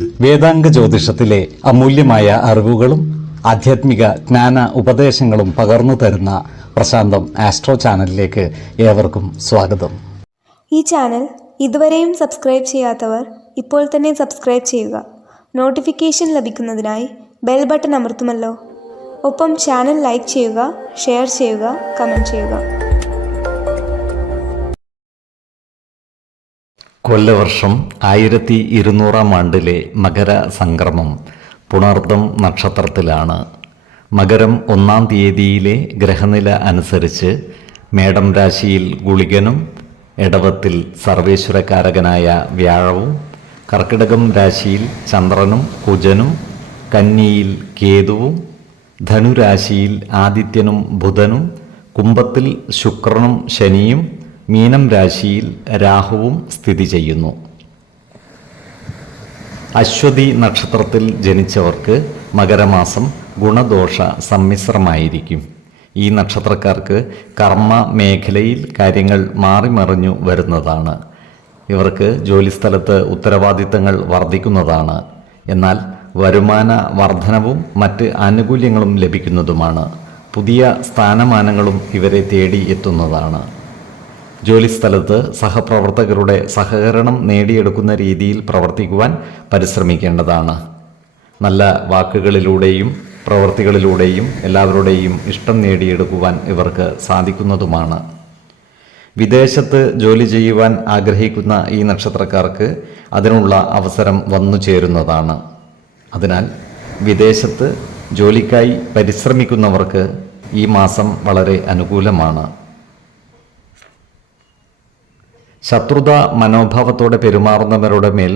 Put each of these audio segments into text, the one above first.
വേദാംഗ ജ്യോതിഷത്തിലെ അമൂല്യമായ അറിവുകളും ആധ്യാത്മിക ജ്ഞാന ഉപദേശങ്ങളും പകർന്നു തരുന്ന പ്രശാന്തം ആസ്ട്രോ ചാനലിലേക്ക് ഏവർക്കും സ്വാഗതം. ഈ ചാനൽ ഇതുവരെയും സബ്സ്ക്രൈബ് ചെയ്യാത്തവർ ഇപ്പോൾ തന്നെ സബ്സ്ക്രൈബ് ചെയ്യുക. നോട്ടിഫിക്കേഷൻ ലഭിക്കുന്നതിനായി ബെൽ ബട്ടൺ അമർത്തുമല്ലോ. ഒപ്പം ചാനൽ ലൈക്ക് ചെയ്യുക, ഷെയർ ചെയ്യുക, കമൻറ്റ് ചെയ്യുക. കൊല്ലവർഷം 1200 ആണ്ടിലെ മകര സംക്രമം പുണർദം നക്ഷത്രത്തിലാണ്. മകരം 1-ാം തീയതിയിലെ ഗ്രഹനില അനുസരിച്ച് മേടം രാശിയിൽ ഗുളികനും, എടവത്തിൽ സർവേശ്വരകാരകനായ വ്യാഴവും, കർക്കിടകം രാശിയിൽ ചന്ദ്രനും കുജനും, കന്നിയിൽ കേതുവും, ധനുരാശിയിൽ ആദിത്യനും ബുധനും, കുംഭത്തിൽ ശുക്രനും ശനിയും, മീനം രാശിയിൽ രാഹുവും സ്ഥിതി ചെയ്യുന്നു. അശ്വതി നക്ഷത്രത്തിൽ ജനിച്ചവർക്ക് മകരമാസം ഗുണദോഷ സമ്മിശ്രമായിരിക്കും. ഈ നക്ഷത്രക്കാർക്ക് കർമ്മ മേഖലയിൽ കാര്യങ്ങൾ മാറിമറിഞ്ഞു വരുന്നതാണ്. ഇവർക്ക് ജോലിസ്ഥലത്ത് ഉത്തരവാദിത്തങ്ങൾ വർദ്ധിക്കുന്നതാണ്. എന്നാൽ വരുമാന വർധനവും മറ്റ് ആനുകൂല്യങ്ങളും ലഭിക്കുന്നതുമാണ്. പുതിയ സ്ഥാനമാനങ്ങളും ഇവരെ തേടി എത്തുന്നതാണ്. ജോലിസ്ഥലത്ത് സഹപ്രവർത്തകരുടെ സഹകരണം നേടിയെടുക്കുന്ന രീതിയിൽ പ്രവർത്തിക്കുവാൻ പരിശ്രമിക്കേണ്ടതാണ്. നല്ല വാക്കുകളിലൂടെയും പ്രവൃത്തികളിലൂടെയും എല്ലാവരുടെയും ഇഷ്ടം നേടിയെടുക്കുവാൻ ഇവർക്ക് സാധിക്കുന്നതുമാണ്. വിദേശത്ത് ജോലി ചെയ്യുവാൻ ആഗ്രഹിക്കുന്ന ഈ നക്ഷത്രക്കാർക്ക് അതിനുള്ള അവസരം വന്നു ചേരുന്നതാണ്. അതിനാൽ വിദേശത്ത് ജോലിക്കായി പരിശ്രമിക്കുന്നവർക്ക് ഈ മാസം വളരെ അനുകൂലമാണ്. ശത്രുത മനോഭാവത്തോടെ പെരുമാറുന്നവരുടെ മേൽ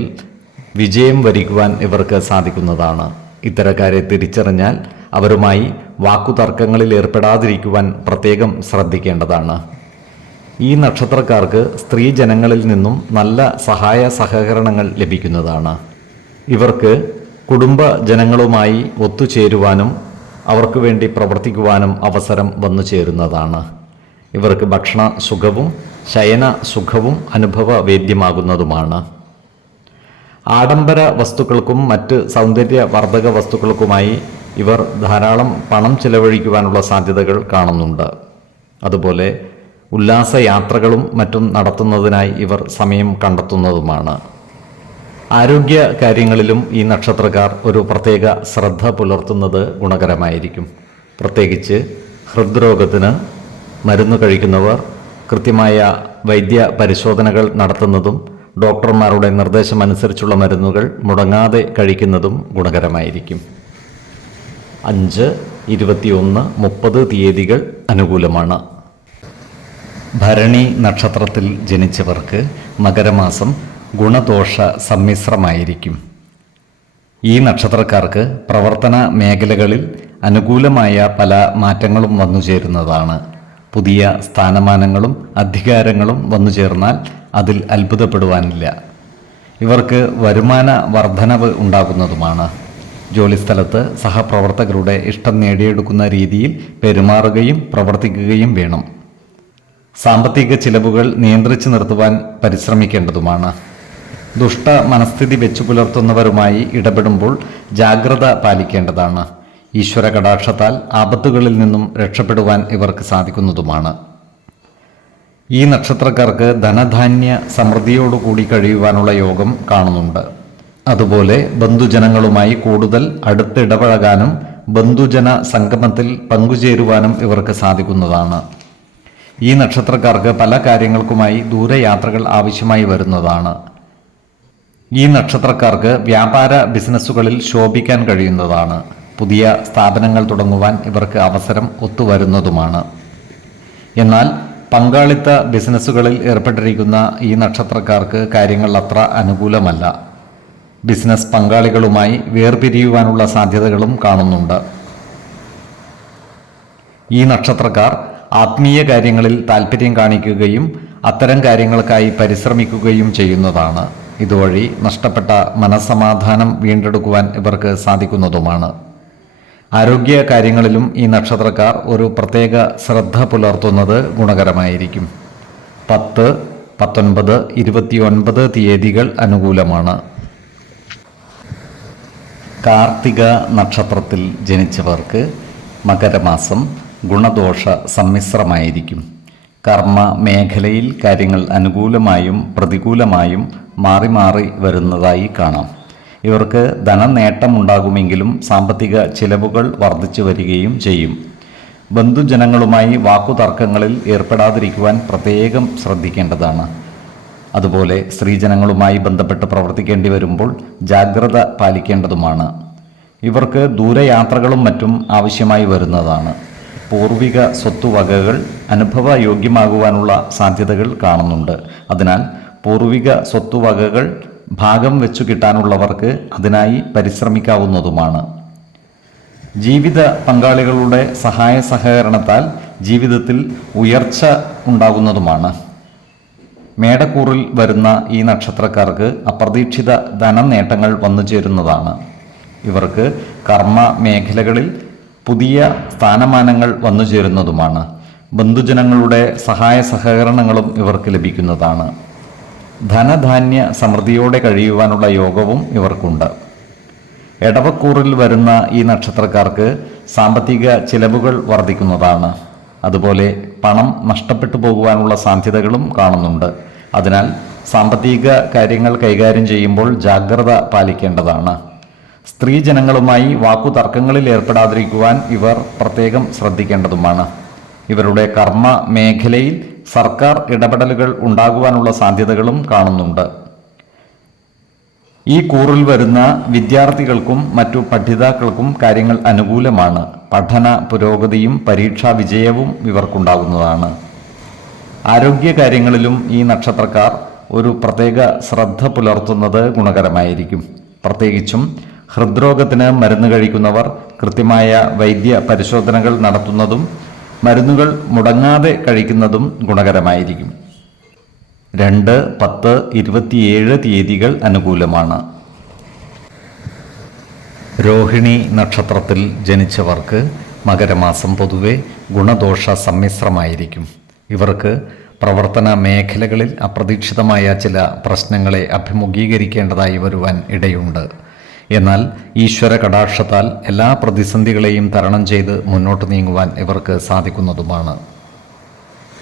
വിജയം വരിക്കുവാൻ ഇവർക്ക് സാധിക്കുന്നതാണ്. ഇത്തരക്കാരെ തിരിച്ചറിഞ്ഞാൽ അവരുമായി വാക്കുതർക്കങ്ങളിൽ ഏർപ്പെടാതിരിക്കുവാൻ പ്രത്യേകം ശ്രദ്ധിക്കേണ്ടതാണ്. ഈ നക്ഷത്രക്കാർക്ക് സ്ത്രീജനങ്ങളിൽ നിന്നും നല്ല സഹായ സഹകരണങ്ങൾ ലഭിക്കുന്നതാണ്. ഇവർക്ക് കുടുംബ ജനങ്ങളുമായി ഒത്തുചേരുവാനും അവർക്ക് വേണ്ടി പ്രവർത്തിക്കുവാനും അവസരം വന്നു ചേരുന്നതാണ്. ഇവർക്ക് ഭക്ഷണ സുഖവും ശയന സുഖവും അനുഭവവേദ്യമാകുന്നതുമാണ്. ആഡംബര വസ്തുക്കൾക്കും മറ്റ് സൗന്ദര്യവർദ്ധക വസ്തുക്കൾക്കുമായി ഇവർ ധാരാളം പണം ചെലവഴിക്കുവാനുള്ള സാധ്യതകൾ കാണുന്നുണ്ട്. അതുപോലെ ഉല്ലാസയാത്രകളും മറ്റും നടത്തുന്നതിനായി ഇവർ സമയം കണ്ടെത്തുന്നതുമാണ്. ആരോഗ്യ കാര്യങ്ങളിലും ഈ നക്ഷത്രക്കാർ ഒരു പ്രത്യേക ശ്രദ്ധ പുലർത്തുന്നത് ഗുണകരമായിരിക്കും. പ്രത്യേകിച്ച് ഹൃദ്രോഗത്തിന് മരുന്ന് കഴിക്കുന്നവർ കൃത്യമായ വൈദ്യ പരിശോധനകൾ നടത്തുന്നതും ഡോക്ടർമാരുടെ നിർദ്ദേശമനുസരിച്ചുള്ള മരുന്നുകൾ മുടങ്ങാതെ കഴിക്കുന്നതും ഗുണകരമായിരിക്കും. 5, 21, 30 തീയതികൾ അനുകൂലമാണ്. ഭരണി നക്ഷത്രത്തിൽ ജനിച്ചവർക്ക് മകരമാസം ഗുണദോഷ സമ്മിശ്രമായിരിക്കും. ഈ നക്ഷത്രക്കാർക്ക് പ്രവർത്തന മേഖലകളിൽ അനുകൂലമായ പല മാറ്റങ്ങളും വന്നു ചേരുന്നതാണ്. പുതിയ സ്ഥാനമാനങ്ങളും അധികാരങ്ങളും വന്നു ചേർന്നാൽ അതിൽ അത്ഭുതപ്പെടുവാനില്ല. ഇവർക്ക് വരുമാന വർധനവ് ഉണ്ടാകുന്നതുമാണ്. ജോലിസ്ഥലത്ത് സഹപ്രവർത്തകരുടെ ഇഷ്ടം നേടിയെടുക്കുന്ന രീതിയിൽ പെരുമാറുകയും പ്രവർത്തിക്കുകയും വേണം. സാമ്പത്തിക ചിലവുകൾ നിയന്ത്രിച്ചു നിർത്തുവാൻ പരിശ്രമിക്കേണ്ടതുമാണ്. ദുഷ്ട മനസ്ഥിതി വെച്ചു പുലർത്തുന്നവരുമായി ഇടപെടുമ്പോൾ ജാഗ്രത പാലിക്കേണ്ടതാണ്. ഈശ്വര കടാക്ഷത്താൽ ആപത്തുകളിൽ നിന്നും രക്ഷപ്പെടുവാൻ ഇവർക്ക് സാധിക്കുന്നതുമാണ്. ഈ നക്ഷത്രക്കാർക്ക് ധനധാന്യ സമൃദ്ധിയോടുകൂടി കഴിയുവാനുള്ള യോഗം കാണുന്നുണ്ട്. അതുപോലെ ബന്ധുജനങ്ങളുമായി കൂടുതൽ അടുത്തിടപഴകാനും ബന്ധുജന സംഗമത്തിൽ പങ്കുചേരുവാനും ഇവർക്ക് സാധിക്കുന്നതാണ്. ഈ നക്ഷത്രക്കാർക്ക് പല കാര്യങ്ങൾക്കുമായി ദൂരയാത്രകൾ ആവശ്യമായി വരുന്നതാണ്. ഈ നക്ഷത്രക്കാർക്ക് വ്യാപാര ബിസിനസ്സുകളിൽ ശോഭിക്കാൻ കഴിയുന്നതാണ്. പുതിയ സ്ഥാപനങ്ങൾ തുടങ്ങുവാൻ ഇവർക്ക് അവസരം ഒത്തുവരുന്നതുമാണ്. എന്നാൽ പങ്കാളിത്ത ബിസിനസ്സുകളിൽ ഏർപ്പെട്ടിരിക്കുന്ന ഈ നക്ഷത്രക്കാർക്ക് കാര്യങ്ങൾ അത്ര അനുകൂലമല്ല. ബിസിനസ് പങ്കാളികളുമായി വേർപിരിയുവാനുള്ള സാധ്യതകളും കാണുന്നുണ്ട്. ഈ നക്ഷത്രക്കാർ ആത്മീയ കാര്യങ്ങളിൽ താല്പര്യം കാണിക്കുകയും അത്തരം കാര്യങ്ങൾക്കായി പരിശ്രമിക്കുകയും ചെയ്യുന്നതാണ്. ഇതുവഴി നഷ്ടപ്പെട്ട മനസ്സമാധാനം വീണ്ടെടുക്കുവാൻ ഇവർക്ക് സാധിക്കുന്നതുമാണ്. ആരോഗ്യ കാര്യങ്ങളിലും ഈ നക്ഷത്രക്കാർ ഒരു പ്രത്യേക ശ്രദ്ധ പുലർത്തുന്നത് ഗുണകരമായിരിക്കും. 10, 19, 29 തീയതികൾ അനുകൂലമാണ്. കാർത്തിക നക്ഷത്രത്തിൽ ജനിച്ചവർക്ക് മകരമാസം ഗുണദോഷ സമ്മിശ്രമായിരിക്കും. കർമ്മ മേഖലയിൽ കാര്യങ്ങൾ അനുകൂലമായും പ്രതികൂലമായും മാറി മാറി വരുന്നതായി കാണാം. ഇവർക്ക് ധനനേട്ടമുണ്ടാകുമെങ്കിലും സാമ്പത്തിക ചിലവുകൾ വർദ്ധിച്ചു വരികയും ചെയ്യും. ബന്ധുജനങ്ങളുമായി വാക്കുതർക്കങ്ങളിൽ ഏർപ്പെടാതിരിക്കുവാൻ പ്രത്യേകം ശ്രദ്ധിക്കേണ്ടതാണ്. അതുപോലെ സ്ത്രീജനങ്ങളുമായി ബന്ധപ്പെട്ട് പ്രവർത്തിക്കേണ്ടി വരുമ്പോൾ ജാഗ്രത പാലിക്കേണ്ടതുമാണ്. ഇവർക്ക് ദൂരയാത്രകളും മറ്റും ആവശ്യമായി വരുന്നതാണ്. പൂർവിക സ്വത്തുവകകൾ അനുഭവയോഗ്യമാകുവാനുള്ള സാധ്യതകൾ കാണുന്നുണ്ട്. അതിനാൽ പൂർവിക സ്വത്തുവകകൾ ഭാഗം വെച്ചു കിട്ടാനുള്ളവർക്ക് അതിനായി പരിശ്രമിക്കാവുന്നതുമാണ്. ജീവിത പങ്കാളികളുടെ സഹായ സഹകരണത്താൽ ജീവിതത്തിൽ ഉയർച്ച ഉണ്ടാകുന്നതുമാണ്. മേടക്കൂറിൽ വരുന്ന ഈ നക്ഷത്രക്കാർക്ക് അപ്രതീക്ഷിത ധനനേട്ടങ്ങൾ വന്നു ചേരുന്നതാണ്. ഇവർക്ക് കർമ്മ മേഖലകളിൽ പുതിയ സ്ഥാനമാനങ്ങൾ വന്നു ചേരുന്നതുമാണ്. ബന്ധുജനങ്ങളുടെ സഹായ സഹകരണങ്ങളും ഇവർക്ക് ലഭിക്കുന്നതാണ്. ധനധാന്യ സമൃദ്ധിയോടെ കഴിയുവാനുള്ള യോഗവും ഇവർക്കുണ്ട്. എടവക്കൂറിൽ വരുന്ന ഈ നക്ഷത്രക്കാർക്ക് സാമ്പത്തിക ചിലവുകൾ വർദ്ധിക്കുന്നതാണ്. അതുപോലെ പണം നഷ്ടപ്പെട്ടു പോകുവാനുള്ള സാധ്യതകളും കാണുന്നുണ്ട്. അതിനാൽ സാമ്പത്തിക കാര്യങ്ങൾ കൈകാര്യം ചെയ്യുമ്പോൾ ജാഗ്രത പാലിക്കേണ്ടതാണ്. സ്ത്രീജനങ്ങളുമായി വാക്കുതർക്കങ്ങളിൽ ഏർപ്പെടാതിരിക്കുവാൻ ഇവർ പ്രത്യേകം ശ്രദ്ധിക്കേണ്ടതുമാണ്. ഇവരുടെ കർമ്മ മേഖലയിൽ സർക്കാർ ഇടപെടലുകൾ ഉണ്ടാകുവാനുള്ള സാധ്യതകളും കാണുന്നുണ്ട്. ഈ കൂറിൽ വരുന്ന വിദ്യാർത്ഥികൾക്കും മറ്റു പഠിതാക്കൾക്കും കാര്യങ്ങൾ അനുകൂലമാണ്. പഠന പുരോഗതിയും പരീക്ഷാ വിജയവും ഇവർക്കുണ്ടാകുന്നതാണ്. ആരോഗ്യകാര്യങ്ങളിലും ഈ നക്ഷത്രക്കാർ ഒരു പ്രത്യേക ശ്രദ്ധ പുലർത്തുന്നത് ഗുണകരമായിരിക്കും. പ്രത്യേകിച്ചും ഹൃദ്രോഗത്തിന് മരുന്ന് കഴിക്കുന്നവർ കൃത്യമായ വൈദ്യ പരിശോധനകൾ നടത്തുന്നതും മരുന്നുകൾ മുടങ്ങാതെ കഴിക്കുന്നതും ഗുണകരമായിരിക്കും. 2, 10, 27 തീയതികൾ അനുകൂലമാണ്. രോഹിണി നക്ഷത്രത്തിൽ ജനിച്ചവർക്ക് മകരമാസം പൊതുവെ ഗുണദോഷ സമ്മിശ്രമായിരിക്കും. ഇവർക്ക് പ്രവർത്തന മേഖലകളിൽ അപ്രതീക്ഷിതമായ ചില പ്രശ്നങ്ങളെ അഭിമുഖീകരിക്കേണ്ടതായി വരുവാൻ ഇടയുണ്ട്. എന്നാൽ ഈശ്വര കടാക്ഷത്താൽ എല്ലാ പ്രതിസന്ധികളെയും തരണം ചെയ്ത് മുന്നോട്ട് നീങ്ങുവാൻ ഇവർക്ക് സാധിക്കുന്നതുമാണ്.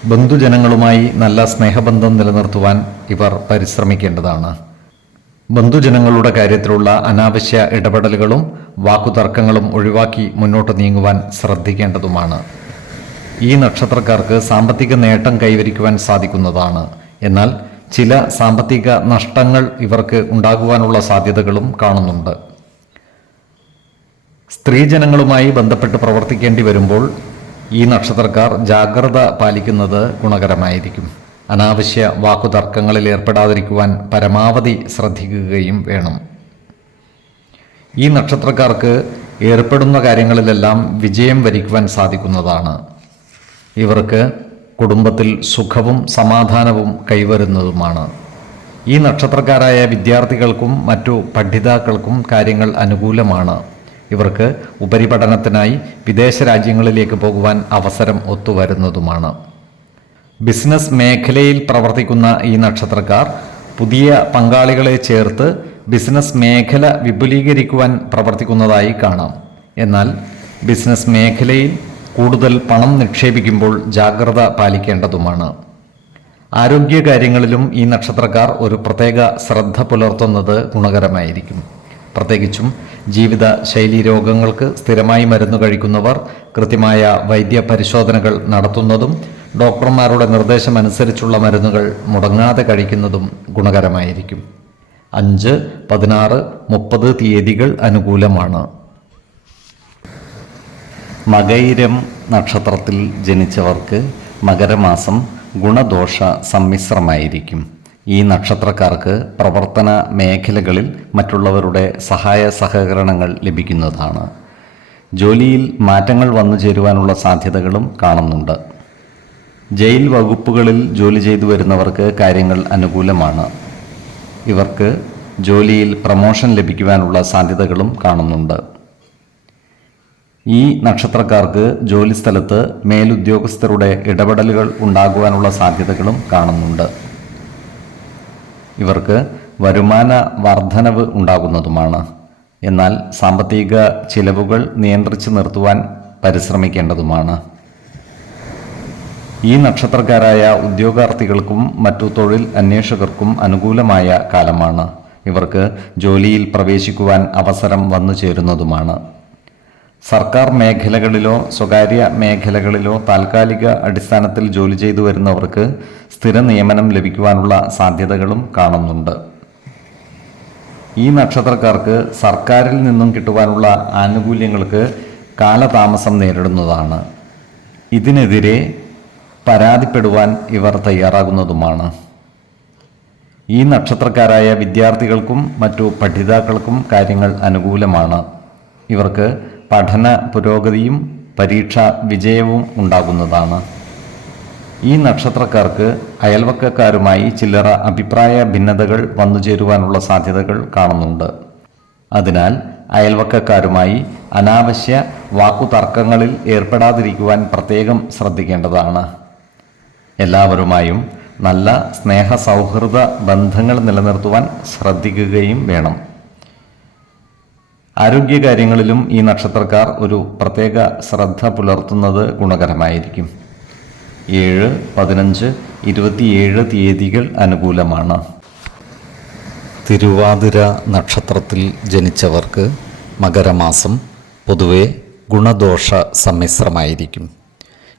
ബന്ധുജനങ്ങളുമായി നല്ല സ്നേഹബന്ധം നിലനിർത്തുവാൻ ഇവർ പരിശ്രമിക്കേണ്ടതാണ്. ബന്ധുജനങ്ങളുടെ കാര്യത്തിലുള്ള അനാവശ്യ ഇടപെടലുകളും വാക്കുതർക്കങ്ങളും ഒഴിവാക്കി മുന്നോട്ട് നീങ്ങുവാൻ ശ്രദ്ധിക്കേണ്ടതുമാണ്. ഈ നക്ഷത്രക്കാർക്ക് സാമ്പത്തിക നേട്ടം കൈവരിക്കുവാൻ സാധിക്കുന്നതാണ്. എന്നാൽ ചില സാമ്പത്തിക നഷ്ടങ്ങൾ ഇവർക്ക് ഉണ്ടാകുവാനുള്ള സാധ്യതകളും കാണുന്നുണ്ട്. സ്ത്രീജനങ്ങളുമായി ബന്ധപ്പെട്ട് പ്രവർത്തിക്കേണ്ടി വരുമ്പോൾ ഈ നക്ഷത്രക്കാർ ജാഗ്രത പാലിക്കുന്നത് ഗുണകരമായിരിക്കും. അനാവശ്യ വാക്കുതർക്കങ്ങളിൽ ഏർപ്പെടാതിരിക്കുവാൻ പരമാവധി ശ്രദ്ധിക്കുകയും വേണം. ഈ നക്ഷത്രക്കാർക്ക് ഏർപ്പെടുന്ന കാര്യങ്ങളിലെല്ലാം വിജയം വരിക്കുവാൻ സാധിക്കുന്നതാണ്. ഇവർക്ക് കുടുംബത്തിൽ സുഖവും സമാധാനവും കൈവരുന്നതുമാണ്. ഈ നക്ഷത്രക്കാരായ വിദ്യാർത്ഥികൾക്കും മറ്റു പഠിതാക്കൾക്കും കാര്യങ്ങൾ അനുകൂലമാണ്. ഇവർക്ക് ഉപരിപഠനത്തിനായി വിദേശ രാജ്യങ്ങളിലേക്ക് പോകുവാൻ അവസരം ഒത്തുവരുന്നതുമാണ്. ബിസിനസ് മേഖലയിൽ പ്രവർത്തിക്കുന്ന ഈ നക്ഷത്രക്കാർ പുതിയ പങ്കാളികളെ ചേർത്ത് ബിസിനസ് മേഖല വിപുലീകരിക്കുവാൻ പ്രവർത്തിക്കുന്നതായി കാണാം. എന്നാൽ ബിസിനസ് മേഖലയിൽ കൂടുതൽ പണം നിക്ഷേപിക്കുമ്പോൾ ജാഗ്രത പാലിക്കേണ്ടതുമാണ്. ആരോഗ്യകാര്യങ്ങളിലും ഈ നക്ഷത്രക്കാർ ഒരു പ്രത്യേക ശ്രദ്ധ പുലർത്തുന്നത് ഗുണകരമായിരിക്കും. പ്രത്യേകിച്ചും ജീവിത ശൈലീ രോഗങ്ങൾക്ക് സ്ഥിരമായി മരുന്ന് കഴിക്കുന്നവർ കൃത്യമായ വൈദ്യ പരിശോധനകൾ നടത്തുന്നതും ഡോക്ടർമാരുടെ നിർദ്ദേശമനുസരിച്ചുള്ള മരുന്നുകൾ മുടങ്ങാതെ കഴിക്കുന്നതും ഗുണകരമായിരിക്കും. 5, 16, 30 തീയതികൾ അനുകൂലമാണ്. മകയിരം നക്ഷത്രത്തിൽ ജനിച്ചവർക്ക് മകരമാസം ഗുണദോഷ സമ്മിശ്രമായിരിക്കും. ഈ നക്ഷത്രക്കാർക്ക് പ്രവർത്തന മേഖലകളിൽ മറ്റുള്ളവരുടെ സഹായ സഹകരണങ്ങൾ ലഭിക്കുന്നതാണ്. ജോലിയിൽ മാറ്റങ്ങൾ വന്നു ചേരുവാനുള്ള സാധ്യതകളും കാണുന്നുണ്ട്. ജയിൽ വകുപ്പുകളിൽ ജോലി ചെയ്തു വരുന്നവർക്ക് കാര്യങ്ങൾ അനുകൂലമാണ്. ഇവർക്ക് ജോലിയിൽ പ്രമോഷൻ ലഭിക്കുവാനുള്ള സാധ്യതകളും കാണുന്നുണ്ട്. ഈ നക്ഷത്രക്കാർക്ക് ജോലിസ്ഥലത്ത് മേലുദ്യോഗസ്ഥരുടെ ഇടപെടലുകൾ ഉണ്ടാകുവാനുള്ള സാധ്യതകളും കാണുന്നുണ്ട്. ഇവർക്ക് വരുമാന വർധനവ് ഉണ്ടാകുന്നതുമാണ്. എന്നാൽ സാമ്പത്തിക ചിലവുകൾ നിയന്ത്രിച്ചു നിർത്തുവാൻ പരിശ്രമിക്കേണ്ടതുമാണ്. ഈ നക്ഷത്രക്കാരായ ഉദ്യോഗാർത്ഥികൾക്കും മറ്റു തൊഴിൽ അന്വേഷകർക്കും അനുകൂലമായ കാലമാണ്. ഇവർക്ക് ജോലിയിൽ പ്രവേശിക്കുവാൻ അവസരം വന്നു ചേരുന്നതുമാണ്. സർക്കാർ മേഖലകളിലോ സ്വകാര്യ മേഖലകളിലോ താൽക്കാലിക അടിസ്ഥാനത്തിൽ ജോലി ചെയ്തു വരുന്നവർക്ക് സ്ഥിര നിയമനം ലഭിക്കുവാനുള്ള സാധ്യതകളും കാണുന്നുണ്ട്. ഈ നക്ഷത്രക്കാർക്ക് സർക്കാരിൽ നിന്നും കിട്ടുവാനുള്ള ആനുകൂല്യങ്ങൾക്ക് കാലതാമസം നേരിടുന്നതാണ്. ഇതിനെതിരെ പരാതിപ്പെടുവാൻ ഇവർ തയ്യാറാകുന്നതുമാണ്. ഈ നക്ഷത്രക്കാരായ വിദ്യാർത്ഥികൾക്കും മറ്റു പഠിതാക്കൾക്കും കാര്യങ്ങൾ അനുകൂലമാണ്. ഇവർക്ക് പഠന പുരോഗതിയും പരീക്ഷാ വിജയവും ഉണ്ടാകുന്നതാണ്. ഈ നക്ഷത്രക്കാർക്ക് അയൽവക്കക്കാരുമായി ചില്ലറ അഭിപ്രായ ഭിന്നതകൾ വന്നുചേരുവാനുള്ള സാധ്യതകൾ കാണുന്നുണ്ട്. അതിനാൽ അയൽവക്കക്കാരുമായി അനാവശ്യ വാക്കുതർക്കങ്ങളിൽ ഏർപ്പെടാതിരിക്കുവാൻ പ്രത്യേകം ശ്രദ്ധിക്കേണ്ടതാണ്. എല്ലാവരുമായും നല്ല സ്നേഹ സൗഹൃദ ബന്ധങ്ങൾ നിലനിർത്തുവാൻ ശ്രദ്ധിക്കുകയും വേണം. ആരോഗ്യകാര്യങ്ങളിലും ഈ നക്ഷത്രക്കാർ ഒരു പ്രത്യേക ശ്രദ്ധ പുലർത്തുന്നത് ഗുണകരമായിരിക്കും. 7, 15, 27 തീയതികൾ അനുകൂലമാണ്. തിരുവാതിര നക്ഷത്രത്തിൽ ജനിച്ചവർക്ക് മകരമാസം പൊതുവെ ഗുണദോഷ സമ്മിശ്രമായിരിക്കും.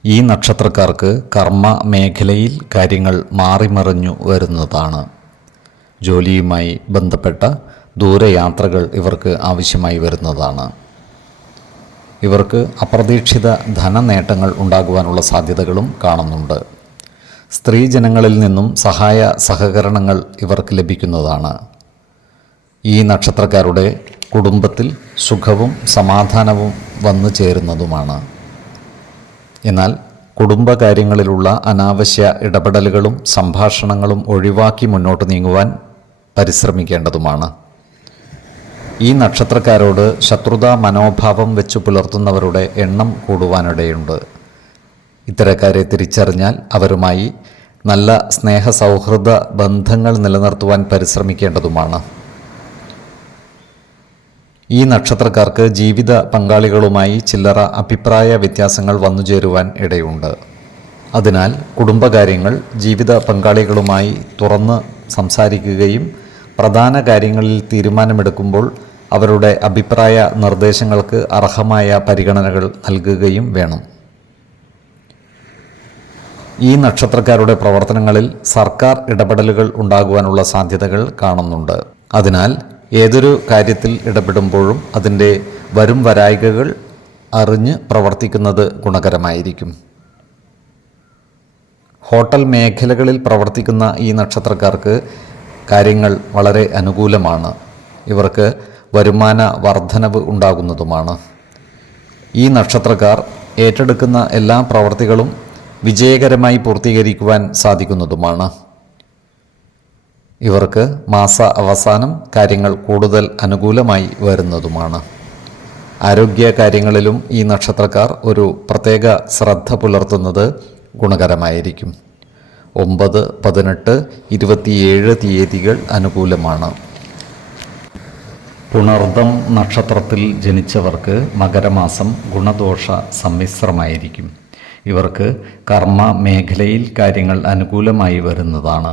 ഈ നക്ഷത്രക്കാർക്ക് കർമ്മ മേഖലയിൽ കാര്യങ്ങൾ മാറിമറിഞ്ഞു വരുന്നതാണ്. ജോലിയുമായി ബന്ധപ്പെട്ട ദൂരയാത്രകൾ ഇവർക്ക് ആവശ്യമായി വരുന്നതാണ്. ഇവർക്ക് അപ്രതീക്ഷിത ധനനേട്ടങ്ങൾ ഉണ്ടാകുവാനുള്ള സാധ്യതകളും കാണുന്നുണ്ട്. സ്ത്രീജനങ്ങളിൽ നിന്നും സഹായ സഹകരണങ്ങൾ ഇവർക്ക് ലഭിക്കുന്നതാണ്. ഈ നക്ഷത്രക്കാരുടെ കുടുംബത്തിൽ സുഖവും സമാധാനവും വന്നു ചേരുന്നതുമാണ്. എന്നാൽ കുടുംബകാര്യങ്ങളിലുള്ള അനാവശ്യ ഇടപെടലുകളും സംഭാഷണങ്ങളും ഒഴിവാക്കി മുന്നോട്ട് നീങ്ങുവാൻ പരിശ്രമിക്കേണ്ടതുമാണ്. ഈ നക്ഷത്രക്കാരോട് ശത്രുതാ മനോഭാവം വെച്ച് പുലർത്തുന്നവരുടെ എണ്ണം കൂടുവാനിടയുണ്ട്. ഇത്തരക്കാരെ തിരിച്ചറിഞ്ഞാൽ അവരുമായി നല്ല സ്നേഹ സൗഹൃദ ബന്ധങ്ങൾ നിലനിർത്തുവാൻ പരിശ്രമിക്കേണ്ടതുമാണ്. ഈ നക്ഷത്രക്കാർക്ക് ജീവിത പങ്കാളികളുമായി ചില്ലറ അഭിപ്രായ വ്യത്യാസങ്ങൾ വന്നുചേരുവാൻ ഇടയുണ്ട്. അതിനാൽ കുടുംബകാര്യങ്ങൾ ജീവിത പങ്കാളികളുമായി തുറന്ന് സംസാരിക്കുകയും പ്രധാന കാര്യങ്ങളിൽ തീരുമാനമെടുക്കുമ്പോൾ അവരുടെ അഭിപ്രായ നിർദ്ദേശങ്ങൾക്ക് അർഹമായ പരിഗണനകൾ നൽകുകയും വേണം. ഈ നക്ഷത്രക്കാരുടെ പ്രവർത്തനങ്ങളിൽ സർക്കാർ ഇടപെടലുകൾ ഉണ്ടാകുവാനുള്ള സാധ്യതകൾ കാണുന്നുണ്ട്. അതിനാൽ ഏതൊരു കാര്യത്തിൽ ഇടപെടുമ്പോഴും അതിൻ്റെ വരും വരായ്കകൾ അറിഞ്ഞ് പ്രവർത്തിക്കുന്നത് ഗുണകരമായിരിക്കും. ഹോട്ടൽ മേഖലകളിൽ പ്രവർത്തിക്കുന്ന ഈ നക്ഷത്രക്കാർക്ക് കാര്യങ്ങൾ വളരെ അനുകൂലമാണ്. ഇവർക്ക് വരുമാന വർധനവ് ഉണ്ടാകുന്നതുമാണ്. ഈ നക്ഷത്രക്കാർ ഏറ്റെടുക്കുന്ന എല്ലാ പ്രവർത്തികളും വിജയകരമായി പൂർത്തീകരിക്കുവാൻ സാധിക്കുന്നതുമാണ്. ഇവർക്ക് മാസ അവസാനം കാര്യങ്ങൾ കൂടുതൽ അനുകൂലമായി വരുന്നതുമാണ്. ആരോഗ്യ കാര്യങ്ങളിലും ഈ നക്ഷത്രക്കാർ ഒരു പ്രത്യേക ശ്രദ്ധ പുലർത്തുന്നത് ഗുണകരമായിരിക്കും. 9, 18, 27 തീയതികൾ അനുകൂലമാണ്. പുണർദം നക്ഷത്രത്തിൽ ജനിച്ചവർക്ക് മകരമാസം ഗുണദോഷ സമ്മിശ്രമായിരിക്കും. ഇവർക്ക് കർമ്മ മേഖലയിൽ കാര്യങ്ങൾ അനുകൂലമായി വരുന്നതാണ്.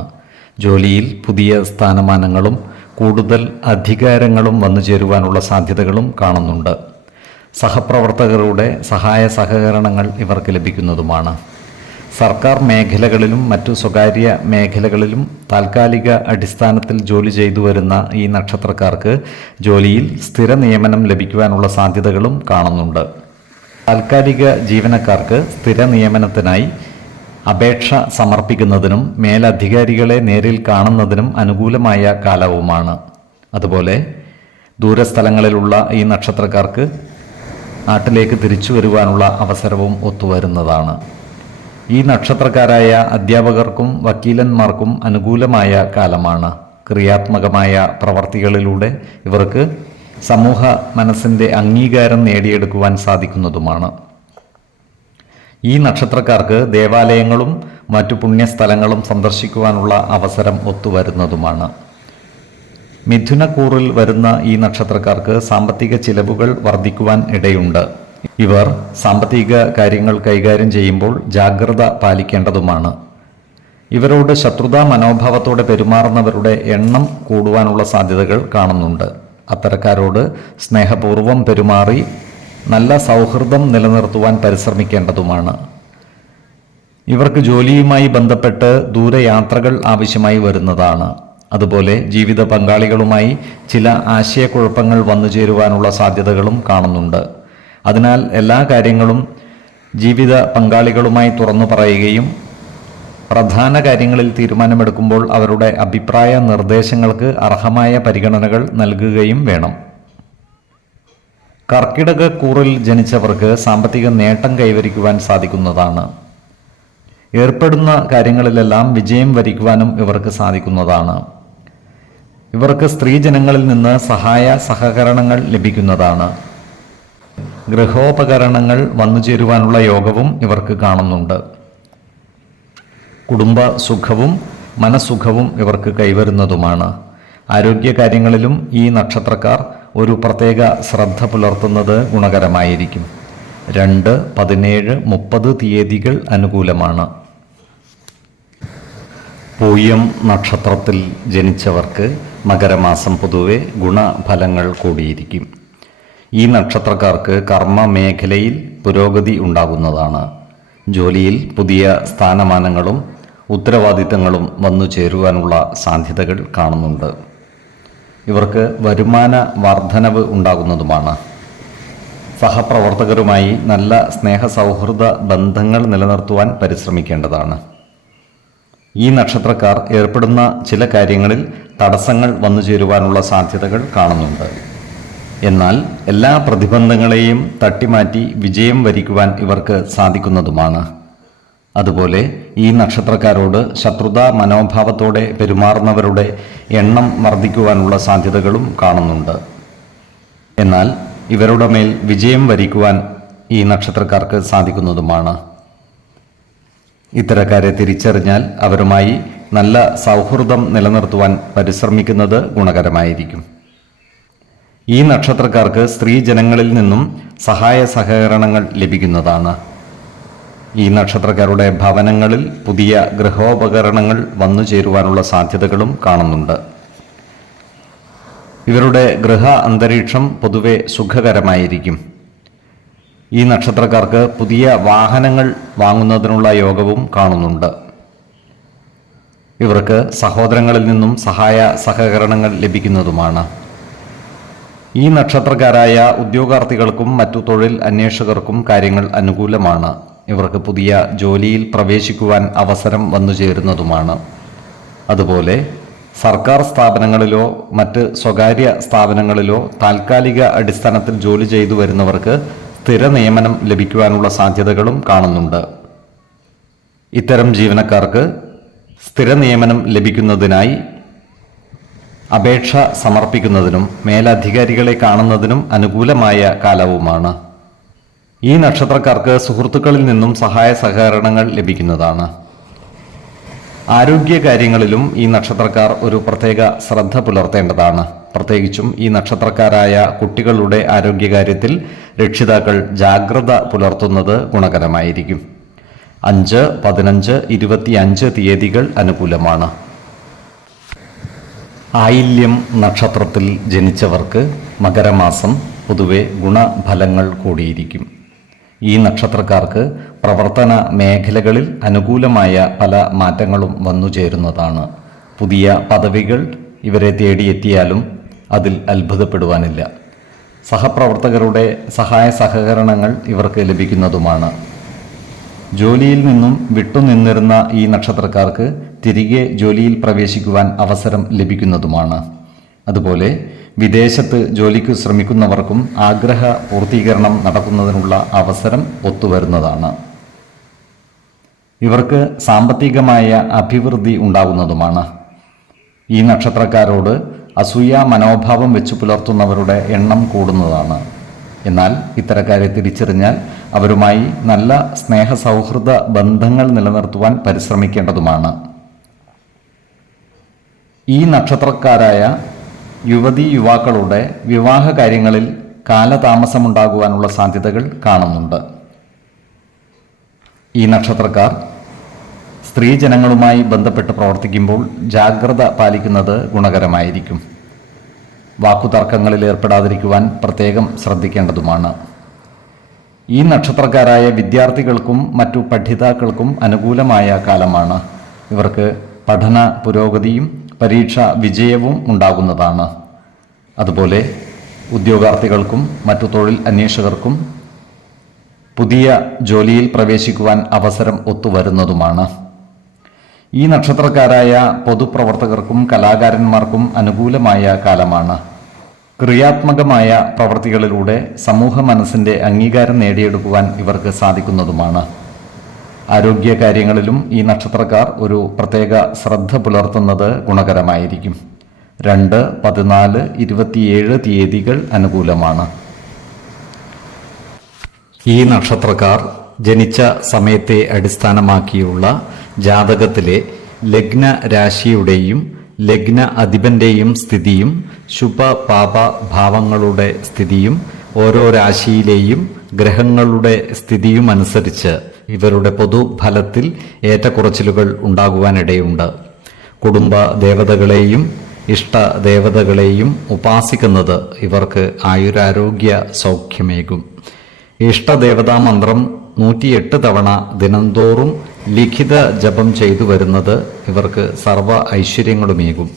ജോലിയിൽ പുതിയ സ്ഥാനമാനങ്ങളും കൂടുതൽ അധികാരങ്ങളും വന്നു ചേരുവാനുള്ള സാധ്യതകളും കാണുന്നുണ്ട്. സഹപ്രവർത്തകരുടെ സഹായ സഹകരണങ്ങൾ ഇവർക്ക് ലഭിക്കുന്നതുമാണ്. സർക്കാർ മേഖലകളിലും മറ്റു സ്വകാര്യ മേഖലകളിലും താൽക്കാലിക അടിസ്ഥാനത്തിൽ ജോലി ചെയ്തു വരുന്ന ഈ നക്ഷത്രക്കാർക്ക് ജോലിയിൽ സ്ഥിര നിയമനം ലഭിക്കുവാനുള്ള സാധ്യതകളും കാണുന്നുണ്ട്. താൽക്കാലിക ജീവനക്കാർക്ക് സ്ഥിര നിയമനത്തിനായി അപേക്ഷ സമർപ്പിക്കുന്നതിനും മേലധികാരികളെ നേരിൽ കാണുന്നതിനും അനുകൂലമായ കാലവുമാണ്. അതുപോലെ ദൂരസ്ഥലങ്ങളിലുള്ള ഈ നക്ഷത്രക്കാർക്ക് നാട്ടിലേക്ക് തിരിച്ചു വരുവാനുള്ള അവസരവും ഒത്തുവരുന്നതാണ്. ഈ നക്ഷത്രക്കാരായ അധ്യാപകർക്കും വക്കീലന്മാർക്കും അനുകൂലമായ കാലമാണ്. ക്രിയാത്മകമായ പ്രവർത്തികളിലൂടെ ഇവർക്ക് സമൂഹ മനസ്സിൻ്റെ അംഗീകാരം നേടിയെടുക്കുവാൻ സാധിക്കുന്നതുമാണ്. ഈ നക്ഷത്രക്കാർക്ക് ദേവാലയങ്ങളും മറ്റു പുണ്യസ്ഥലങ്ങളും സന്ദർശിക്കുവാനുള്ള അവസരം ഒത്തുവരുന്നതുമാണ്. മിഥുനക്കൂറിൽ വരുന്ന ഈ നക്ഷത്രക്കാർക്ക് സാമ്പത്തിക ചിലവുകൾ വർദ്ധിക്കുവാൻ ഇടയുണ്ട്. ഇവർ സാമ്പത്തിക കാര്യങ്ങൾ കൈകാര്യം ചെയ്യുമ്പോൾ ജാഗ്രത പാലിക്കേണ്ടതുമാണ്. ഇവരോട് ശത്രുതാ മനോഭാവത്തോടെ പെരുമാറുന്നവരുടെ എണ്ണം കൂടുവാനുള്ള സാധ്യതകൾ കാണുന്നുണ്ട്. അത്തരക്കാരോട് സ്നേഹപൂർവ്വം പെരുമാറി നല്ല സൗഹൃദം നിലനിർത്തുവാൻ പരിശ്രമിക്കേണ്ടതുമാണ്. ഇവർക്ക് ജോലിയുമായി ബന്ധപ്പെട്ട് ദൂരയാത്രകൾ ആവശ്യമായി വരുന്നതാണ്. അതുപോലെ ജീവിത പങ്കാളികളുമായി ചില ആശയക്കുഴപ്പങ്ങൾ വന്നു ചേരുവാനുള്ള സാധ്യതകളും കാണുന്നുണ്ട്. അതിനാൽ എല്ലാ കാര്യങ്ങളും ജീവിത പങ്കാളികളുമായി തുറന്നു പറയുകയും പ്രധാന കാര്യങ്ങളിൽ തീരുമാനമെടുക്കുമ്പോൾ അവരുടെ അഭിപ്രായ നിർദ്ദേശങ്ങൾക്ക് അർഹമായ പരിഗണനകൾ നൽകുകയും വേണം. കർക്കിടകക്കൂറിൽ ജനിച്ചവർക്ക് സാമ്പത്തിക നേട്ടം കൈവരിക്കുവാൻ സാധിക്കുന്നതാണ്. ഏർപ്പെടുന്ന കാര്യങ്ങളിലെല്ലാം വിജയം വരിക്കുവാനും ഇവർക്ക് സാധിക്കുന്നതാണ്. ഇവർക്ക് സ്ത്രീജനങ്ങളിൽ നിന്ന് സഹായ സഹകരണങ്ങൾ ലഭിക്കുന്നതാണ്. ഗൃഹോപകരണങ്ങൾ വന്നുചേരുവാനുള്ള യോഗവും ഇവർക്ക് കാണുന്നുണ്ട്. കുടുംബ സുഖവും മനസ്സുഖവും ഇവർക്ക് കൈവരുന്നതുമാണ്. ആരോഗ്യകാര്യങ്ങളിലും ഈ നക്ഷത്രക്കാർ ഒരു പ്രത്യേക ശ്രദ്ധ പുലർത്തുന്നത് ഗുണകരമായിരിക്കും. 2, 17, 30 തീയതികൾ അനുകൂലമാണ്. പൂയം നക്ഷത്രത്തിൽ ജനിച്ചവർക്ക് മകരമാസം പൊതുവെ ഗുണഫലങ്ങൾ കൂടിയിരിക്കും. ഈ നക്ഷത്രക്കാർക്ക് കർമ്മ മേഖലയിൽ പുരോഗതി ഉണ്ടാകുന്നതാണ്. ജോലിയിൽ പുതിയ സ്ഥാനമാനങ്ങളും ഉത്തരവാദിത്തങ്ങളും വന്നു ചേരുവാനുള്ള സാധ്യതകൾ കാണുന്നുണ്ട്. ഇവർക്ക് വരുമാന വർധനവ് ഉണ്ടാകുന്നതുമാണ്. സഹപ്രവർത്തകരുമായി നല്ല സ്നേഹസൗഹൃദ ബന്ധങ്ങൾ നിലനിർത്തുവാൻ പരിശ്രമിക്കേണ്ടതാണ്. ഈ നക്ഷത്രക്കാർ ഏർപ്പെടുന്ന ചില കാര്യങ്ങളിൽ തടസ്സങ്ങൾ വന്നു ചേരുവാനുള്ള സാധ്യതകൾ കാണുന്നുണ്ട്. എന്നാൽ എല്ലാ പ്രതിബന്ധങ്ങളെയും തട്ടിമാറ്റി വിജയം വരിക്കുവാൻ ഇവർക്ക് സാധിക്കുന്നതുമാണ്. അതുപോലെ ഈ നക്ഷത്രക്കാരോട് ശത്രുതാ മനോഭാവത്തോടെ പെരുമാറുന്നവരുടെ എണ്ണം വർദ്ധിക്കുവാനുള്ള സാധ്യതകളും കാണുന്നുണ്ട്. എന്നാൽ ഇവരുടെ മേൽ വിജയം വരിക്കുവാൻ ഈ നക്ഷത്രക്കാർക്ക് സാധിക്കുന്നതുമാണ്. ഇത്തരക്കാരെ തിരിച്ചറിഞ്ഞാൽ അവരുമായി നല്ല സൗഹൃദം നിലനിർത്തുവാൻ പരിശ്രമിക്കുന്നത് ഗുണകരമായിരിക്കും. ഈ നക്ഷത്രക്കാർക്ക് സ്ത്രീജനങ്ങളിൽ നിന്നും സഹായ സഹകരണങ്ങൾ ലഭിക്കുന്നതാണ്. ഈ നക്ഷത്രക്കാരുടെ ഭവനങ്ങളിൽ പുതിയ ഗൃഹോപകരണങ്ങൾ വന്നു ചേരുവാനുള്ള സാധ്യതകളും കാണുന്നുണ്ട്. ഇവരുടെ ഗൃഹ അന്തരീക്ഷം പൊതുവെ സുഖകരമായിരിക്കും. ഈ നക്ഷത്രക്കാർക്ക് പുതിയ വാഹനങ്ങൾ വാങ്ങുന്നതിനുള്ള യോഗവും കാണുന്നുണ്ട്. ഇവർക്ക് സഹോദരങ്ങളിൽ നിന്നും സഹായ സഹകരണങ്ങൾ ലഭിക്കുന്നതുമാണ്. ഈ നക്ഷത്രക്കാരായ ഉദ്യോഗാർത്ഥികൾക്കും മറ്റു തൊഴിൽ അന്വേഷകർക്കും കാര്യങ്ങൾ അനുകൂലമാണ്. ഇവർക്ക് പുതിയ ജോലിയിൽ പ്രവേശിക്കുവാൻ അവസരം വന്നു ചേരുന്നതുമാണ്. അതുപോലെ സർക്കാർ സ്ഥാപനങ്ങളിലോ മറ്റ് സ്വകാര്യ സ്ഥാപനങ്ങളിലോ താൽക്കാലിക അടിസ്ഥാനത്തിൽ ജോലി ചെയ്തു വരുന്നവർക്ക് സ്ഥിര നിയമനം ലഭിക്കുവാനുള്ള സാധ്യതകളും കാണുന്നുണ്ട്. ഇത്തരം ജീവനക്കാർക്ക് സ്ഥിര നിയമനം ലഭിക്കുന്നതിനായി അപേക്ഷ സമർപ്പിക്കുന്നതിനും മേലധികാരികളെ കാണുന്നതിനും അനുകൂലമായ കാലവുമാണ്. ഈ നക്ഷത്രക്കാർക്ക് സുഹൃത്തുക്കളിൽ നിന്നും സഹായ സഹകരണങ്ങൾ ലഭിക്കുന്നതാണ്. ആരോഗ്യകാര്യങ്ങളിലും ഈ നക്ഷത്രക്കാർ ഒരു പ്രത്യേക ശ്രദ്ധ പുലർത്തേണ്ടതാണ്. പ്രത്യേകിച്ചും ഈ നക്ഷത്രക്കാരായ കുട്ടികളുടെ ആരോഗ്യകാര്യത്തിൽ രക്ഷിതാക്കൾ ജാഗ്രത പുലർത്തുന്നത് ഗുണകരമായിരിക്കും. 5, 15, 25 തീയതികൾ അനുകൂലമാണ്. ആയില്യം നക്ഷത്രത്തിൽ ജനിച്ചവർക്ക് മകരമാസം പൊതുവെ ഗുണഫലങ്ങൾ കൂടിയിരിക്കും. ഈ നക്ഷത്രക്കാർക്ക് പ്രവർത്തന മേഖലകളിൽ അനുകൂലമായ പല മാറ്റങ്ങളും വന്നു ചേരുന്നതാണ്. പുതിയ പദവികൾ ഇവരെ തേടിയെത്തിയാലും അതിൽ അത്ഭുതപ്പെടുവാനില്ല. സഹപ്രവർത്തകരുടെ സഹായ സഹകരണങ്ങൾ ഇവർക്ക് ലഭിക്കുന്നതുമാണ്. ജോലിയിൽ നിന്നും വിട്ടുനിന്നിരുന്ന ഈ നക്ഷത്രക്കാർക്ക് തിരികെ ജോലിയിൽ പ്രവേശിക്കുവാൻ അവസരം ലഭിക്കുന്നതുമാണ്. അതുപോലെ വിദേശത്ത് ജോലിക്ക് ശ്രമിക്കുന്നവർക്കും ആഗ്രഹ പൂർത്തീകരണം നടക്കുന്നതിനുള്ള അവസരം ഒത്തുവരുന്നതാണ്. ഇവർക്ക് സാമ്പത്തികമായ അഭിവൃദ്ധി ഉണ്ടാകുന്നതുമാണ്. ഈ നക്ഷത്രക്കാരോട് അസൂയ മനോഭാവം വെച്ചു പുലർത്തുന്നവരുടെ എണ്ണം കൂടുന്നതാണ്. എന്നാൽ ഇത്തരക്കാരെ തിരിച്ചറിഞ്ഞാൽ അവരുമായി നല്ല സ്നേഹസൗഹൃദ ബന്ധങ്ങൾ നിലനിർത്തുവാൻ പരിശ്രമിക്കേണ്ടതുമാണ്. ഈ നക്ഷത്രക്കാരായ യുവതീ യുവാക്കളുടെ വിവാഹ കാര്യങ്ങളിൽ കാലതാമസമുണ്ടാകുവാനുള്ള സാധ്യതകൾ കാണുന്നുണ്ട്. ഈ നക്ഷത്രക്കാർ സ്ത്രീജനങ്ങളുമായി ബന്ധപ്പെട്ട് പ്രവർത്തിക്കുമ്പോൾ ജാഗ്രത പാലിക്കുന്നത് ഗുണകരമായിരിക്കും. വാക്കുതർക്കങ്ങളിൽ ഏർപ്പെടാതിരിക്കുവാൻ പ്രത്യേകം ശ്രദ്ധിക്കേണ്ടതുമാണ്. ഈ നക്ഷത്രക്കാരായ വിദ്യാർത്ഥികൾക്കും മറ്റു പഠിതാക്കൾക്കും അനുകൂലമായ കാലമാണ്. ഇവർക്ക് പഠന പുരോഗതിയും പരീക്ഷ വിജയവും ഉണ്ടാകുന്നതാണ്. അതുപോലെ ഉദ്യോഗാർത്ഥികൾക്കും മറ്റു തൊഴിൽ അന്വേഷകർക്കും പുതിയ ജോലിയിൽ പ്രവേശിക്കുവാൻ അവസരം ഒത്തുവരുന്നതുമാണ്. ഈ നക്ഷത്രക്കാരായ പൊതുപ്രവർത്തകർക്കും കലാകാരന്മാർക്കും അനുകൂലമായ കാലമാണ്. ക്രിയാത്മകമായ പ്രവൃത്തികളിലൂടെ സമൂഹ മനസ്സിൻ്റെ അംഗീകാരം നേടിയെടുക്കുവാൻ ഇവർക്ക് സാധിക്കുന്നതുമാണ്. ആരോഗ്യകാര്യങ്ങളിലും ഈ നക്ഷത്രക്കാർ ഒരു പ്രത്യേക ശ്രദ്ധ പുലർത്തുന്നത് ഗുണകരമായിരിക്കും. 2, 14, 27 തീയതികൾ അനുകൂലമാണ്. ഈ നക്ഷത്രക്കാർ ജനിച്ച സമയത്തെ അടിസ്ഥാനമാക്കിയുള്ള ജാതകത്തിലെ ലഗ്ന രാശിയുടെയും ലഗ്ന അധിപന്റെയും സ്ഥിതിയും ശുഭ പാപ ഭാവങ്ങളുടെ സ്ഥിതിയും ഓരോ രാശിയിലെയും ഗ്രഹങ്ങളുടെ സ്ഥിതിയും അനുസരിച്ച് ഇവരുടെ പൊതുഫലത്തിൽ ഏറ്റക്കുറച്ചിലുകൾ ഉണ്ടാകുവാനിടയുണ്ട്. കുടുംബ ദേവതകളെയും ഇഷ്ടദേവതകളെയും ഉപാസിക്കുന്നത് ഇവർക്ക് ആയുരാരോഗ്യ സൗഖ്യമേകും. ഇഷ്ടദേവതാ മന്ത്രം 108 തവണ ദിനംതോറും ലിഖിത ജപം ചെയ്തു വരുന്നത് ഇവർക്ക് സർവ്വ ഐശ്വര്യങ്ങളുമേകും.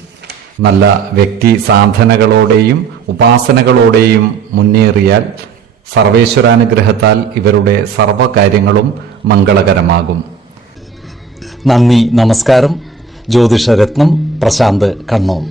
നല്ല വ്യക്തി സാധനകളോടെയും ഉപാസനകളോടെയും മുന്നേറിയാൽ സർവേശ്വരാനുഗ്രഹത്താൽ ഇവരുടെ സർവ്വകാര്യങ്ങളും മംഗളകരമാകും. നന്ദി, നമസ്കാരം. ജ്യോതിഷരത്നം പ്രശാന്ത് കണ്ണോം.